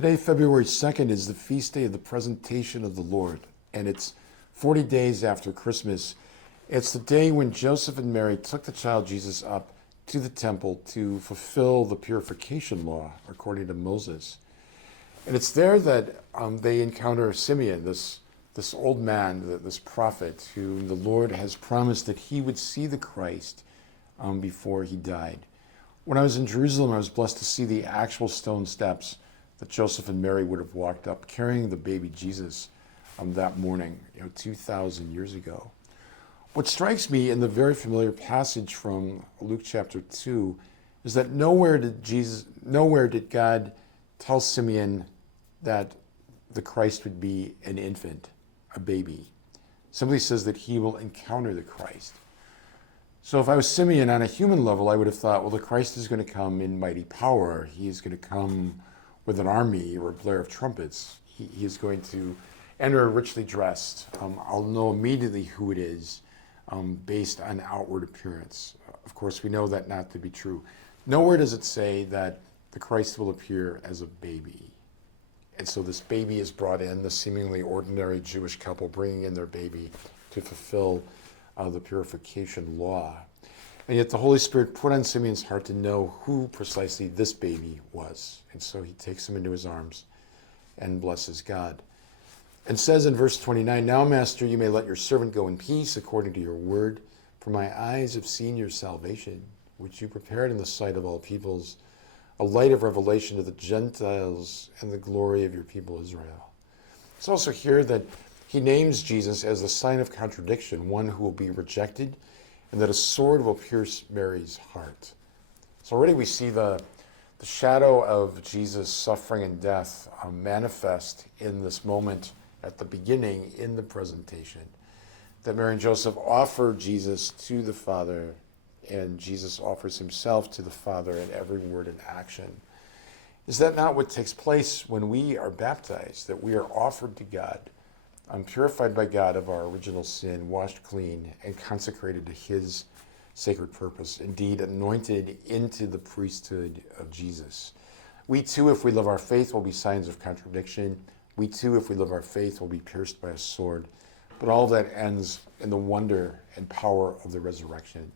Today, February 2nd, is the feast day of the presentation of the Lord, and it's 40 days after Christmas. It's the day when Joseph and Mary took the child Jesus up to the temple to fulfill the purification law according to Moses. And it's there that they encounter Simeon, this old man, this prophet, who the Lord has promised that he would see the Christ before he died. When I was in Jerusalem, I was blessed to see the actual stone steps that Joseph and Mary would have walked up carrying the baby Jesus that morning, 2,000 years ago. What strikes me in the very familiar passage from Luke chapter 2 is that nowhere did God tell Simeon that the Christ would be an infant, a baby. It simply says that he will encounter the Christ. So if I was Simeon on a human level, I would have thought, well, the Christ is going to come in mighty power. He is going to come with an army or a blare of trumpets. He is going to enter richly dressed. I'll know immediately who it is based on outward appearance. Of course, we know that not to be true. Nowhere does it say that the Christ will appear as a baby. And so this baby is brought in, the seemingly ordinary Jewish couple bringing in their baby to fulfill the purification law. And yet the Holy Spirit put on Simeon's heart to know who precisely this baby was. And so he takes him into his arms and blesses God. And says in verse 29, "Now, Master, you may let your servant go in peace according to your word, for my eyes have seen your salvation, which you prepared in the sight of all peoples, a light of revelation to the Gentiles and the glory of your people Israel." It's also here that he names Jesus as the sign of contradiction, one who will be rejected, and that a sword will pierce Mary's heart. So already we see the shadow of Jesus' suffering and death manifest in this moment at the beginning in the presentation, that Mary and Joseph offer Jesus to the Father, and Jesus offers himself to the Father in every word and action. Is that not what takes place when we are baptized, that we are offered to God, purified by God of our original sin, washed clean, and consecrated to his sacred purpose, indeed anointed into the priesthood of Jesus? We too, if we live our faith, will be signs of contradiction. We too, if we live our faith, will be pierced by a sword. But all of that ends in the wonder and power of the resurrection.